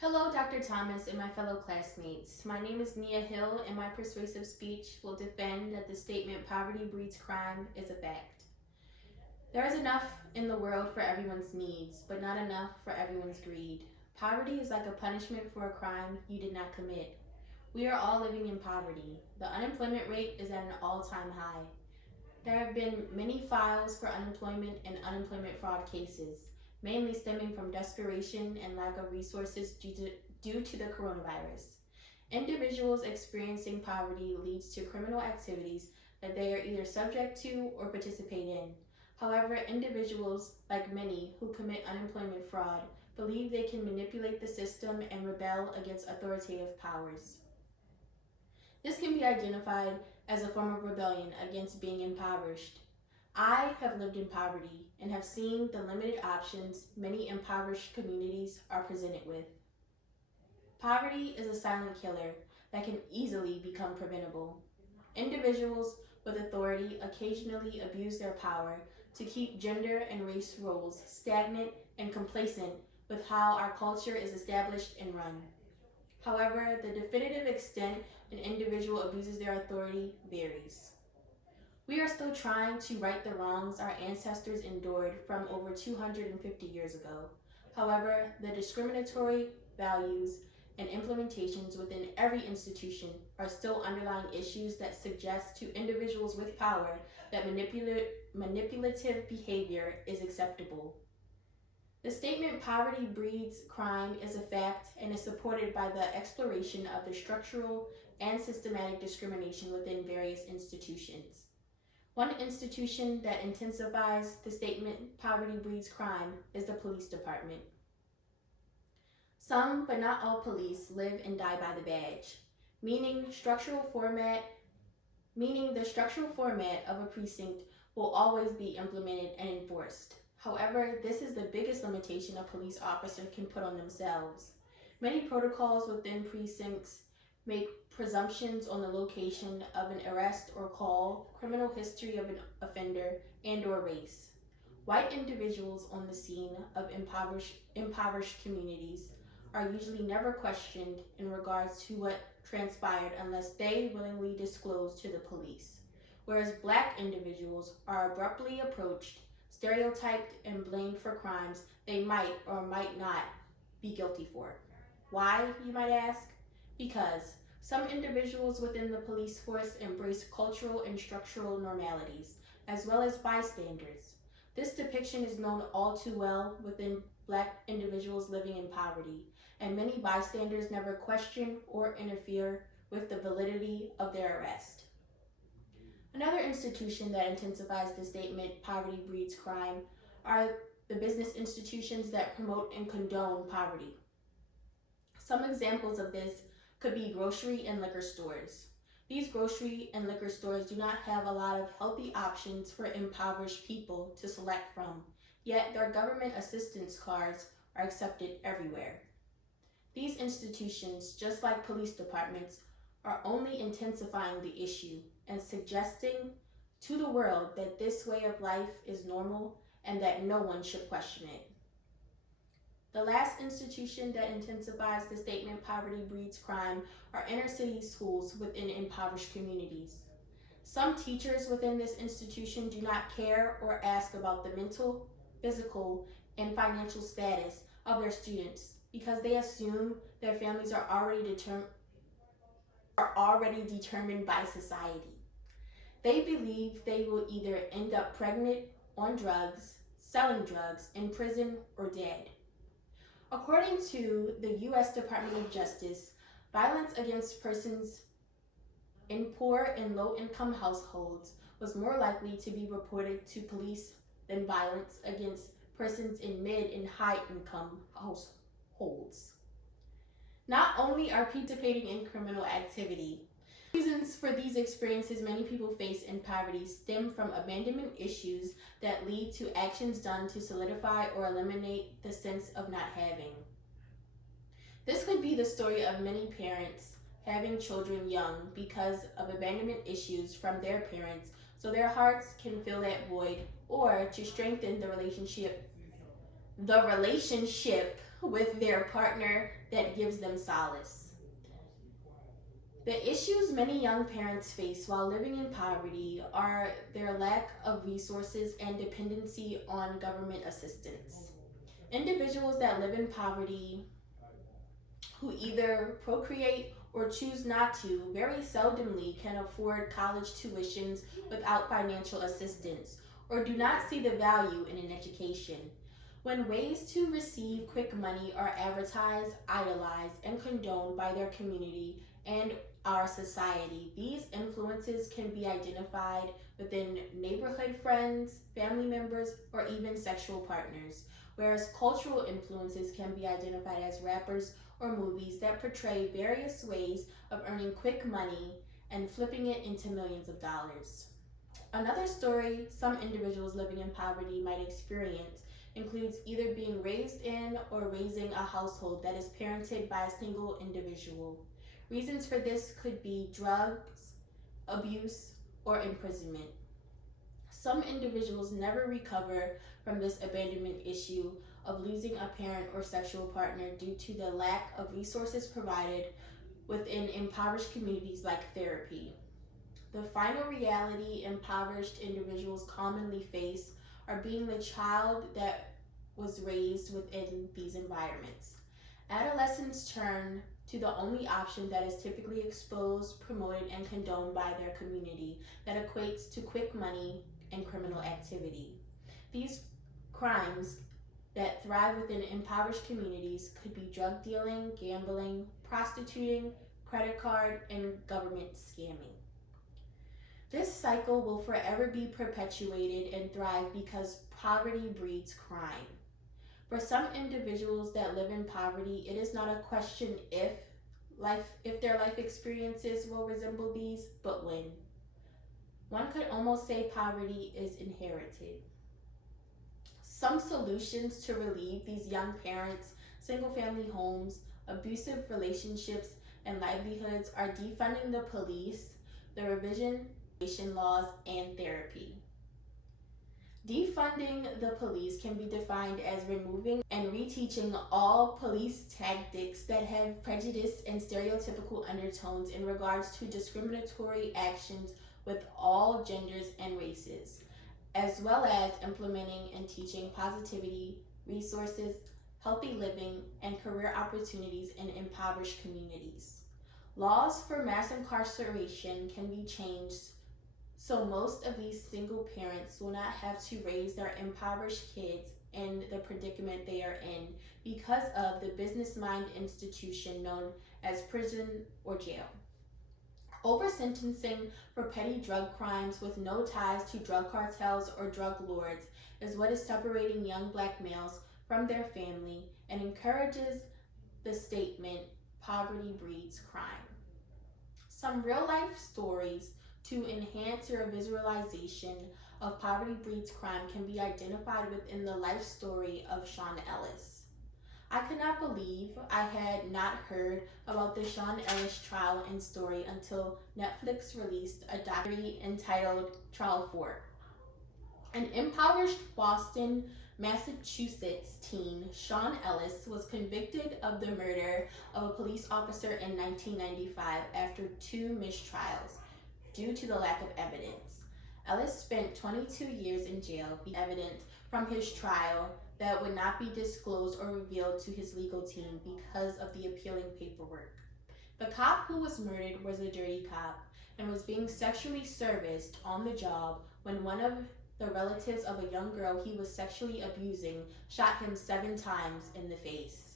Hello, Dr. Thomas and my fellow classmates. My name is Nia Hill, and my persuasive speech will defend that the statement poverty breeds crime is a fact. There is enough in the world for everyone's needs, but not enough for everyone's greed. Poverty is like a punishment for a crime you did not commit. We are all living in poverty. The unemployment rate is at an all-time high. There have been many files for unemployment and unemployment fraud cases, mainly stemming from desperation and lack of resources due to the coronavirus. Individuals experiencing poverty leads to criminal activities that they are either subject to or participate in. However, individuals, like many who commit unemployment fraud, believe they can manipulate the system and rebel against authoritative powers. This can be identified as a form of rebellion against being impoverished. I have lived in poverty and have seen the limited options many impoverished communities are presented with. Poverty is a silent killer that can easily become preventable. Individuals with authority occasionally abuse their power to keep gender and race roles stagnant and complacent with how our culture is established and run. However, the definitive extent an individual abuses their authority varies. We are still trying to right the wrongs our ancestors endured from over 250 years ago. However, the discriminatory values and implementations within every institution are still underlying issues that suggest to individuals with power that manipulative behavior is acceptable. The statement poverty breeds crime is a fact and is supported by the exploration of the structural and systematic discrimination within various institutions. One institution that intensifies the statement poverty breeds crime is the police department. Some, but not all police, live and die by the badge, meaning the structural format of a precinct will always be implemented and enforced. However, this is the biggest limitation a police officer can put on themselves. Many protocols within precincts make presumptions on the location of an arrest or call, criminal history of an offender, and/or race. White individuals on the scene of impoverished communities are usually never questioned in regards to what transpired unless they willingly disclose to the police, whereas Black individuals are abruptly approached, stereotyped, and blamed for crimes they might or might not be guilty for. Why, you might ask? Because some individuals within the police force embrace cultural and structural normalities, as well as bystanders. This depiction is known all too well within Black individuals living in poverty, and many bystanders never question or interfere with the validity of their arrest. Another institution that intensifies the statement poverty breeds crime are the business institutions that promote and condone poverty. Some examples of this could be grocery and liquor stores. These grocery and liquor stores do not have a lot of healthy options for impoverished people to select from, yet their government assistance cards are accepted everywhere. These institutions, just like police departments, are only intensifying the issue and suggesting to the world that this way of life is normal and that no one should question it. The last institution that intensifies the statement poverty breeds crime are inner city schools within impoverished communities. Some teachers within this institution do not care or ask about the mental, physical, and financial status of their students because they assume their families are already determined by society. They believe they will either end up pregnant, on drugs, selling drugs, in prison, or dead. According to the U.S. Department of Justice, violence against persons in poor and low-income households was more likely to be reported to police than violence against persons in mid and high-income households. Not only are participating in criminal activity, reasons for these experiences many people face in poverty stem from abandonment issues that lead to actions done to solidify or eliminate the sense of not having. This could be the story of many parents having children young because of abandonment issues from their parents, so their hearts can fill that void, or to strengthen the relationship with their partner that gives them solace. The issues many young parents face while living in poverty are their lack of resources and dependency on government assistance. Individuals that live in poverty who either procreate or choose not to very seldomly can afford college tuitions without financial assistance or do not see the value in an education. When ways to receive quick money are advertised, idolized, and condoned by their community and our society, these influences can be identified within neighborhood friends, family members, or even sexual partners, whereas cultural influences can be identified as rappers or movies that portray various ways of earning quick money and flipping it into millions of dollars. Another story some individuals living in poverty might experience includes either being raised in or raising a household that is parented by a single individual. Reasons for this could be drugs, abuse, or imprisonment. Some individuals never recover from this abandonment issue of losing a parent or sexual partner due to the lack of resources provided within impoverished communities like therapy. The final reality impoverished individuals commonly face are being the child that was raised within these environments. Adolescents turn to the only option that is typically exposed, promoted, and condoned by their community that equates to quick money and criminal activity. These crimes that thrive within impoverished communities could be drug dealing, gambling, prostituting, credit card, and government scamming. This cycle will forever be perpetuated and thrive because poverty breeds crime. For some individuals that live in poverty, it is not a question if their life experiences will resemble these, but when. One could almost say poverty is inherited. Some solutions to relieve these young parents, single family homes, abusive relationships, and livelihoods are defunding the police, the revision laws, and therapy. Defunding the police can be defined as removing and reteaching all police tactics that have prejudice and stereotypical undertones in regards to discriminatory actions with all genders and races, as well as implementing and teaching positivity, resources, healthy living, and career opportunities in impoverished communities. Laws for mass incarceration can be changed so most of these single parents will not have to raise their impoverished kids in the predicament they are in because of the business mind institution known as prison or jail. Over sentencing for petty drug crimes with no ties to drug cartels or drug lords is what is separating young black males from their family and encourages the statement, poverty breeds crime. Some real life stories to enhance your visualization of poverty breeds crime can be identified within the life story of Sean Ellis. I could not believe I had not heard about the Sean Ellis trial and story until Netflix released a documentary entitled Trial 4. An impoverished Boston, Massachusetts teen, Sean Ellis, was convicted of the murder of a police officer in 1995 after 2 mistrials due to the lack of evidence. Ellis spent 22 years in jail, evidence from his trial that would not be disclosed or revealed to his legal team because of the appealing paperwork. The cop who was murdered was a dirty cop and was being sexually serviced on the job when one of the relatives of a young girl he was sexually abusing shot him 7 times in the face.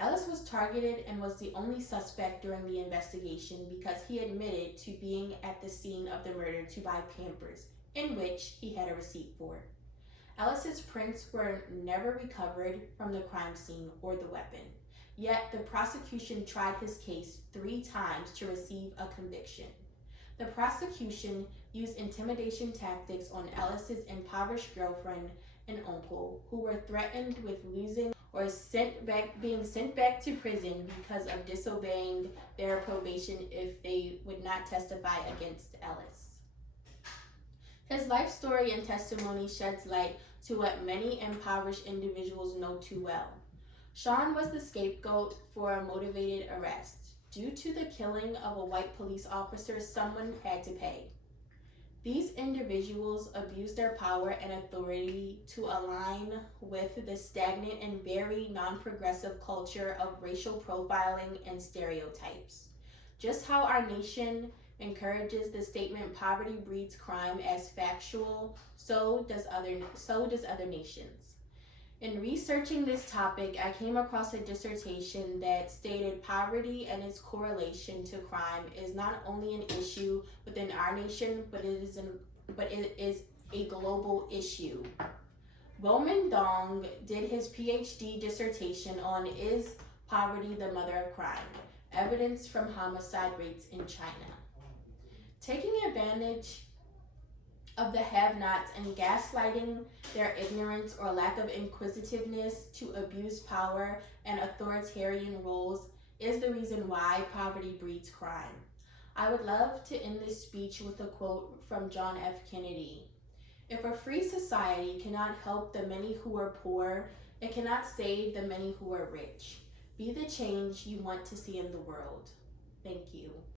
Ellis was targeted and was the only suspect during the investigation because he admitted to being at the scene of the murder to buy Pampers, in which he had a receipt for. Ellis's prints were never recovered from the crime scene or the weapon, yet the prosecution tried his case 3 times to receive a conviction. The prosecution used intimidation tactics on Ellis's impoverished girlfriend and uncle, who were threatened with losing or being sent back to prison because of disobeying their probation if they would not testify against Ellis. His life story and testimony sheds light to what many impoverished individuals know too well. Sean was the scapegoat for a motivated arrest. Due to the killing of a white police officer, someone had to pay. These individuals abused their power and authority to align with the stagnant and very non-progressive culture of racial profiling and stereotypes. Just how our nation encourages the statement poverty breeds crime as factual, so does other nations. In researching this topic, I came across a dissertation that stated poverty and its correlation to crime is not only an issue within our nation, but it is a global issue. Bowman Dong did his PhD dissertation on Is Poverty the Mother of Crime? Evidence from Homicide Rates in China. Taking advantage of the have-nots and gaslighting their ignorance or lack of inquisitiveness to abuse power and authoritarian roles is the reason why poverty breeds crime. I would love to end this speech with a quote from John F. Kennedy. If a free society cannot help the many who are poor, it cannot save the many who are rich. Be the change you want to see in the world. Thank you.